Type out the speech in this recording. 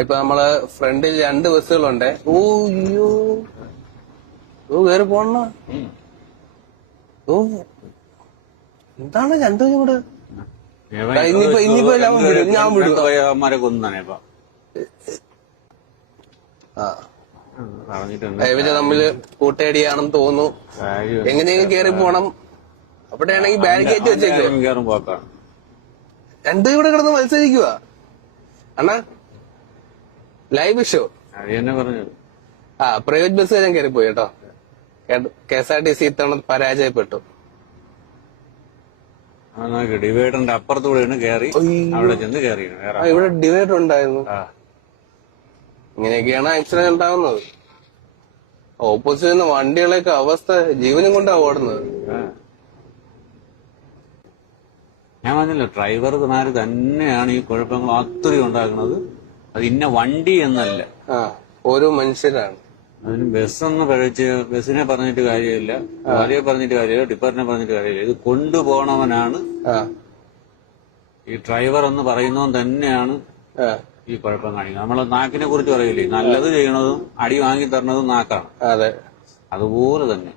ഇപ്പൊ നമ്മള് ഫ്രണ്ടിൽ 2 ബസ്സുകളുണ്ട്. ഓ അയ്യോ, ഓ കേറി പോണ. ഓ എന്താണ് രണ്ടും കൂടെ. ഇനിയിപ്പോ എല്ലാം വിടും, ഞാൻ വിടും. അവന്മാരെ കൊന്നാണ് ഇപ്പൊ. ഇവര് തമ്മില് കൂട്ടയടിയാണെന്ന് തോന്നുന്നു. എങ്ങനെയെങ്കിലും കേറി പോണം. അവിടെയാണെങ്കിൽ ബാരിക്കേറ്റ് വെച്ചേക്കും. രണ്ടും ഇവിടെ കിടന്ന് മത്സരിക്കുക അണ്ണാ. Live show. പ്രൈവറ്റ് ബസ് ഞാൻ കയറിപ്പോയി കേട്ടോ. KSRTC ഇത്തവണ പരാജയപ്പെട്ടു. ഡിവൈഡറിന്റെ അപ്പുറത്തൂടെയാണ് കയറി അവിടെ ചെന്ന് കയറി. ഇവിടെ ഡിവൈഡർ ഉണ്ടായിരുന്നു. ഇങ്ങനെയൊക്കെയാണ് ആക്സിഡന്റ് ഉണ്ടാവുന്നത്. ഓപ്പോസിറ്റ് നിന്ന് വണ്ടികളെയൊക്കെ അവസ്ഥ ജീവനും കൊണ്ടാ ഓടുന്നത്. ഞാൻ പറഞ്ഞില്ല, ഡ്രൈവർമാര് തന്നെയാണ് ഈ കുഴപ്പങ്ങൾ അത്രയും ഉണ്ടാക്കുന്നത്. അത് ഇന്ന വണ്ടി എന്നല്ല, ഓരോ മനുഷ്യരാണ്. അതിന് ബസ്സൊന്നും പഴച്ച് ബസ്സിനെ പറഞ്ഞിട്ട് കാര്യമില്ല, ഭാര്യയെ പറഞ്ഞിട്ട് കാര്യമില്ല, ടിപ്പറിനെ പറഞ്ഞിട്ട് കാര്യമില്ല. ഇത് കൊണ്ടുപോകണവനാണ് ഈ ഡ്രൈവർ എന്ന് പറയുന്നവൻ തന്നെയാണ് ഈ കുഴപ്പം കാണിക്കുന്നത്. നമ്മളെ നാക്കിനെ കുറിച്ച് പറയില്ലേ, നല്ലത് ചെയ്യണതും അടി വാങ്ങി തരണതും നാക്കാണ്. അതെ, അതുപോലെ തന്നെ